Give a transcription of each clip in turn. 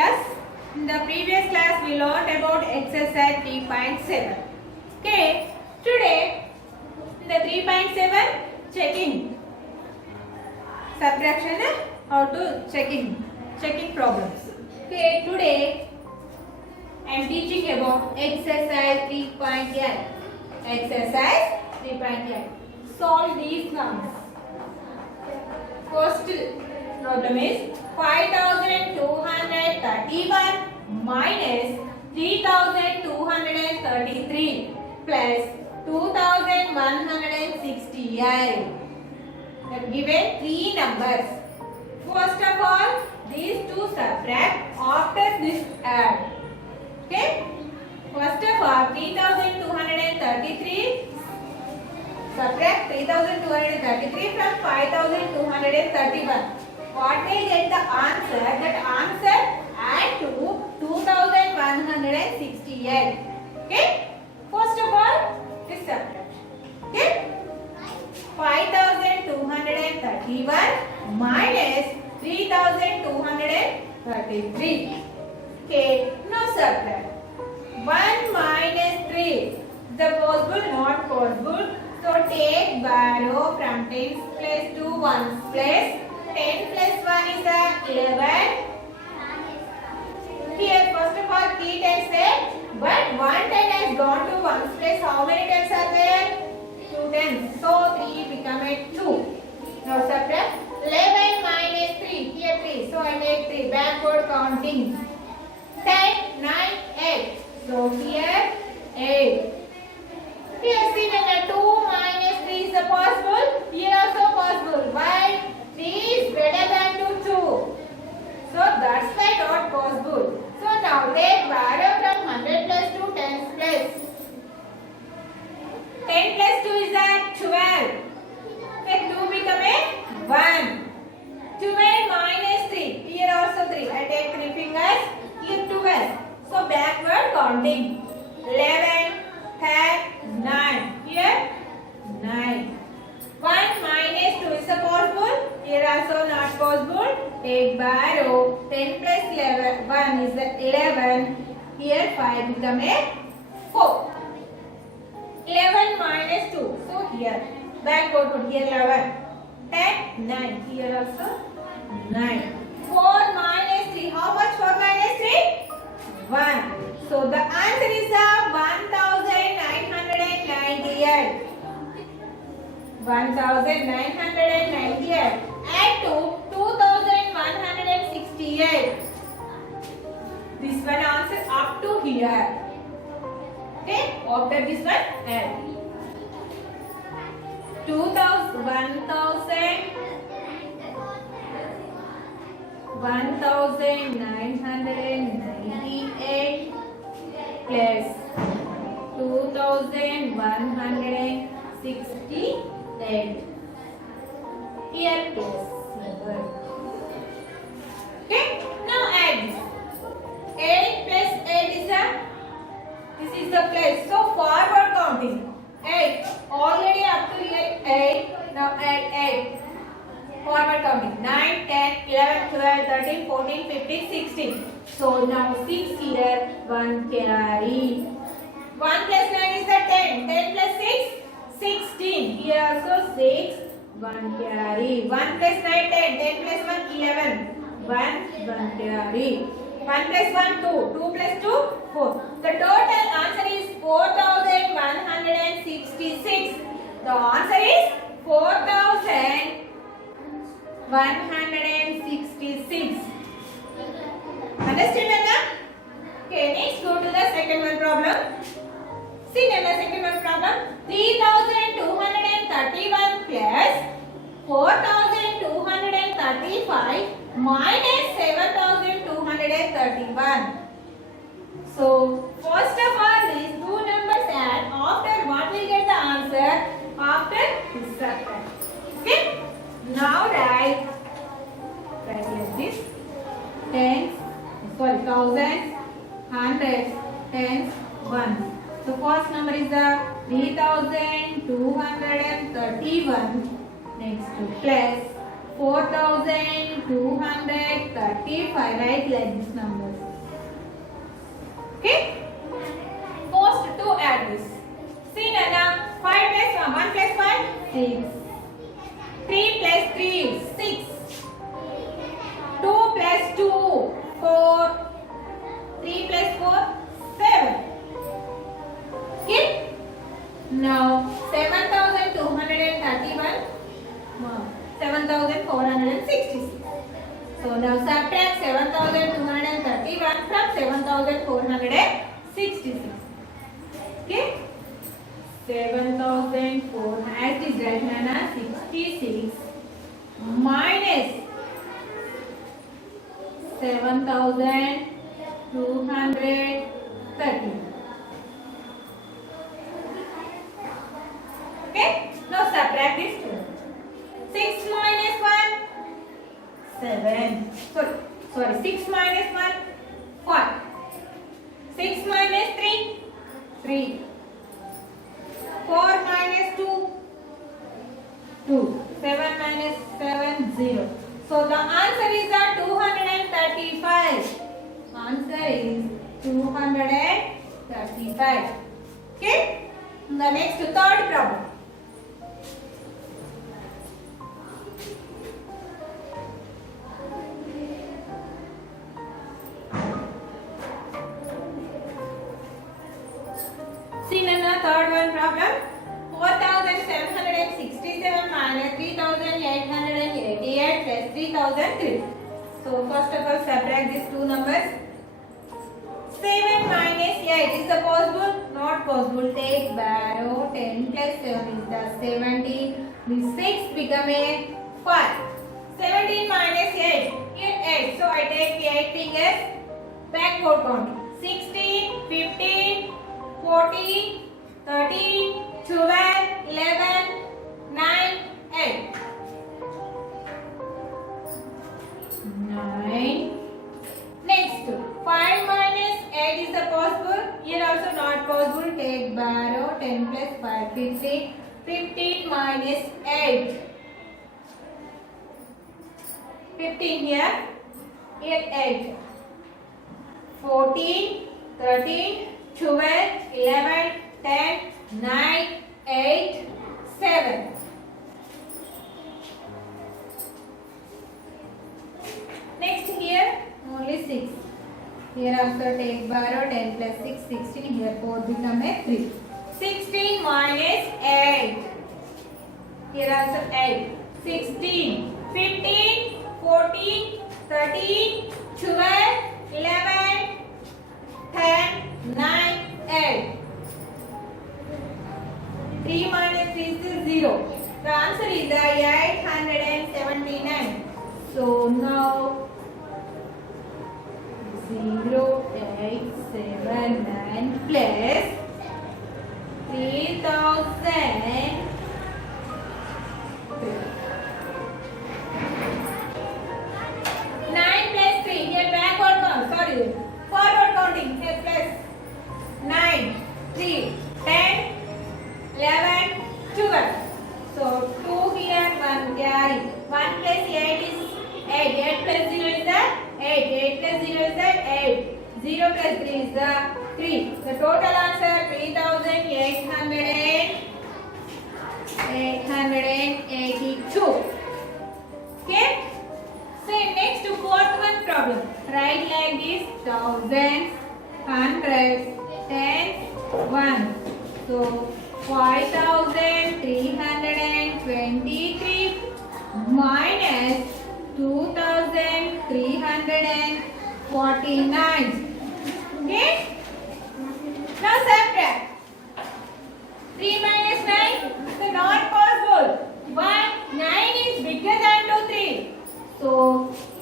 class. In the previous class we learned about exercise 3.7. Okay, today in the 3.7 checking subtraction, how to checking problems. Okay, today I am teaching about exercise 3.8. Exercise 3.8. Solve these numbers. First problem is 5231 minus 3233 plus 2168. They are given three numbers. First of all, these two subtract, after this add. Okay? First of all, 3233 subtract 3233 from 5231. What will get the answer? That answer add to 2168. Okay? First of all, this subtraction. Okay? 5231 minus 3233. Okay, now subtract. 1 minus 3. The possible, not possible. So take value from 10's place to 1's place. 10 plus 1 is 11. Here first of all 3 times there. But 1 10 has gone to 1's place. How many tens are there? 2 tens. So 3 become a 2. Now subtract. 11 minus 3. Here 3. So I take 3. Backward counting. 10, 9, 8. So here 8. Here see when 2 minus 3 is possible. Here also possible. Why? 3 is greater than 2. So that's why not possible. So now take value from 100 plus 2 10's place. 10 plus 2 is 12. Then 2 become a 1. 12 minus 3. Here also 3. I take 3 fingers. Here 12. So backward counting. 11, 10, 9. Here 9. 1 minus 2 is possible. Here also not possible. Take borrow. 10 plus 11. 1 is 11. Here 5 become a 4. 11 minus 2. So here. Backward put here 11. 10, 9. Here also 9. 4 minus 3. How much 4 minus 3? 1. So the answer is 1998. 1998. Add to 2168. This one answer up to here. Okay? After this one, add. 1998 plus 2168. Here plus 7. Okay? Now add this. 8 plus 8 is this is the place. So forward counting. 8. Already up to here 8. Now add 8. Forward counting. 9, 10, 11, 12, 13, 14, 15, 16. So now 6 here. 1 carry. 1 plus 9 is 10. 10 plus 6, 16. Here also 6. 1 carry. 1 plus 9, 10. 10 plus 1, 11. 1 carry. 1 plus 1, 2. 2 plus 2, 4. The total answer is 4166. The answer is 4166. Understand that? Okay, next go to the second one problem. See in the second one problem. 3231 plus 4235 minus 7231. So first of all, these two numbers add. After what will get the answer? After this subtract. Okay? Now write like this. Tens, thousands, hundreds, tens, ones. So first number is 3231. Next plus 4235. Write like this numbers. 3 plus 3, 6. 2 plus 2, 4. 3 plus 4, 7. Okay? Now 7,231, 7,466. So now subtract 7,231 from 7,466. Okay? 7,400 as is right Nana 66 minus 7,230. Okay? Now subtract this two. 6 minus 1, 7. Sorry. 6 minus 1, 5. 6 minus 3, 3. 4 minus 2, 2. 7 minus 7, 0. So the answer is 235. Answer is 235. Okay? The next third problem. See now the third one problem. 4,767 minus 3,888 plus 3,003. So first of all subtract these two numbers. 7 minus 8 is it possible? Not possible. Take borrow. 10 plus 7 is the 17. This 6 become a 5. 17 minus 8. Here 8. So I take 8 fingers. Backward counting. 16, 15, 14, 13, 12, 11, 9, 8. 9. Next, 5 minus 8 is the possible. Here also not possible. Take borrow. 10 plus 5, 15. 15 minus 8. 15 here. Here 8. 14, 13, 12, 11, 10, 9, 8, 7. Next here only 6. Here also take borrow 10 plus 6, 16. Here 4 become a 3. 16 minus 8. Here also 8. 16, 15, 14, 13, 12, 11, 10, 9, 8. 3 minus 3 is 0. The answer is 879. So now 0879 plus 3000. 9 plus 3. Here backward count. Sorry. Forward counting. Here plus 9, 3, 10, 11, 12. So 2 here, 1 carry. 1 plus 8 is 8. 8 plus 0 is the 8. 8 plus 0 is the 8. 0 plus 3 is the 3. The total answer 3,882. Okay? So next fourth one problem. Write like this: thousands, hundreds, tens, one. So 5,323 minus 2,349. Okay? Now subtract. 3 minus 9. So not possible. Why? 9 is bigger than 3. So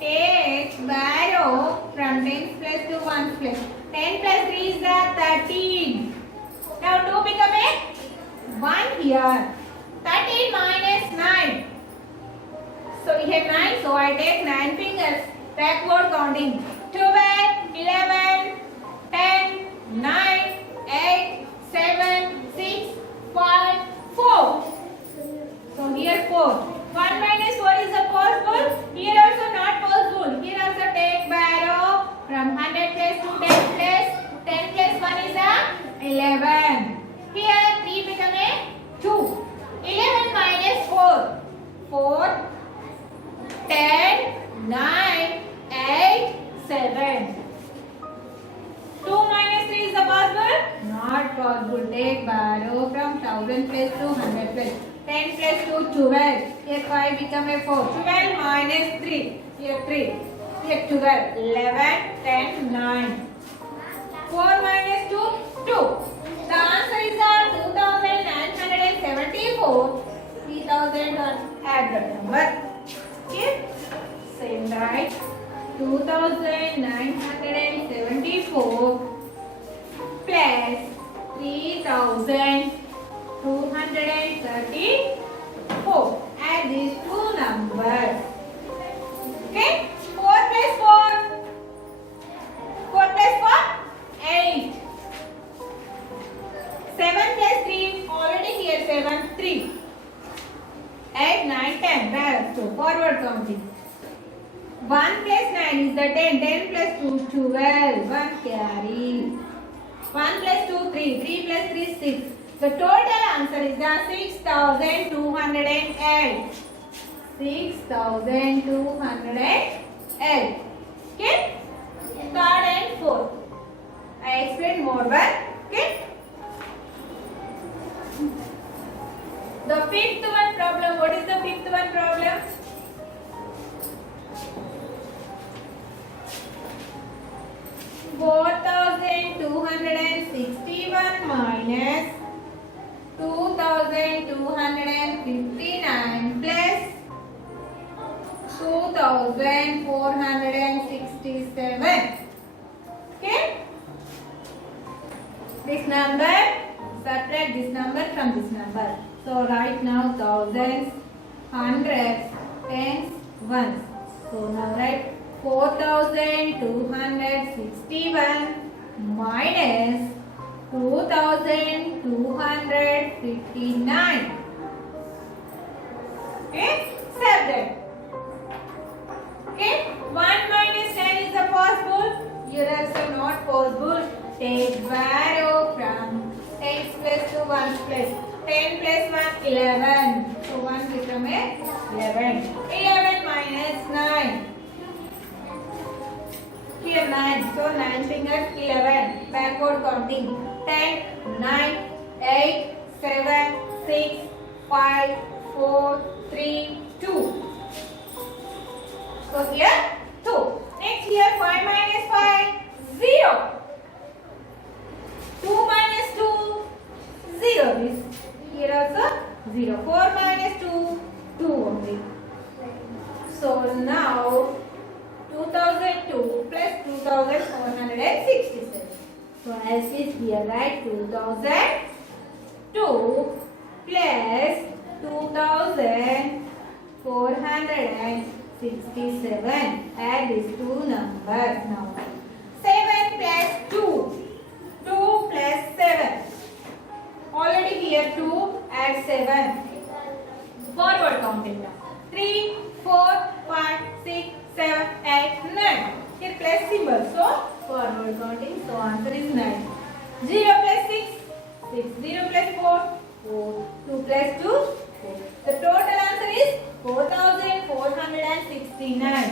take borrow from 10 plus to 1 plus. 10 plus 3 is 13. Now 2 become a 1 here. 13 minus 9. So here 9. So I take 9 fingers. Backward counting. 12, 11, 10, 9, 8, 7, 6, 5, 4. So here 4. 1 minus 4 is possible. Here also not possible. Here also take borrow from 100 plus to 10 plus. 10 plus 1 is 11. Here 3 become a 2. 11 minus 7. 2 minus 3 is the possible? Not possible. Take borrow from 1000 plus 200 plus 10 plus 2 12. Here 5 become a 4. 12 minus 3. Here 3. Here 12. 11 10 9. 4 minus 2 2. The answer is 2974. 3000 add the number. Okay. Same right. 2974 plus 3234. Add these two numbers. Okay. 4 plus 4. 4 plus 4. 8. 7 plus 3. Already here 7. 3. 8, 9, 10. Back. So forward counting. 1 plus 9 is the 10. 10 plus 2, 12. 1 carry. 1 plus 2, 3. 3 plus 3, 6. The total answer is the 6208. 6208. Okay? Third and fourth. I explain more but okay? The fifth one problem. What is the fifth one problem? $4,261 minus 2,259 plus 2,467. Okay? This number, subtract this number from this number. So right now thousands, hundreds, tens, ones. So now write 4,261 minus 2,259. Okay, subtract. Okay, 1 minus 10 is the possible. Here also not possible. Take borrow from 10 plus to 1 plus 10 plus 1 11. So 1 become a 11. 11 minus 9. Here 9. So 9 fingers 11. Backward counting. 10, 9, 8, 7, 6, 5, 4, 3, 2. So here 2. Next here 5 minus 5, 0. 2 minus 2, 0. This here also 0. 4 minus 2, 2 only. So now 2002 plus 2467. So as is here right 2002 plus 2467. Add these two numbers now. 7 plus 2. 2 plus 7. Already here 2, add 7. Forward counting now. 3, 4, 5, 6, 7, 8, 9. Here plus symbol. So forward counting. So answer is 9. 0 plus 6, 6. 0 plus 4, 4. 2 plus 2, 4. The total answer is 4,469.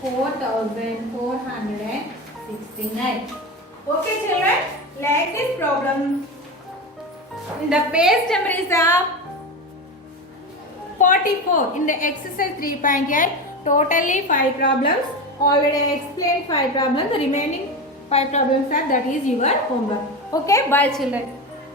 4,469. Okay children, like this problem. The page number is 44 in the exercise 3.8. Totally 5 problems. Already I explained 5 problems. The remaining 5 problems are that is your homework. Okay, bye children.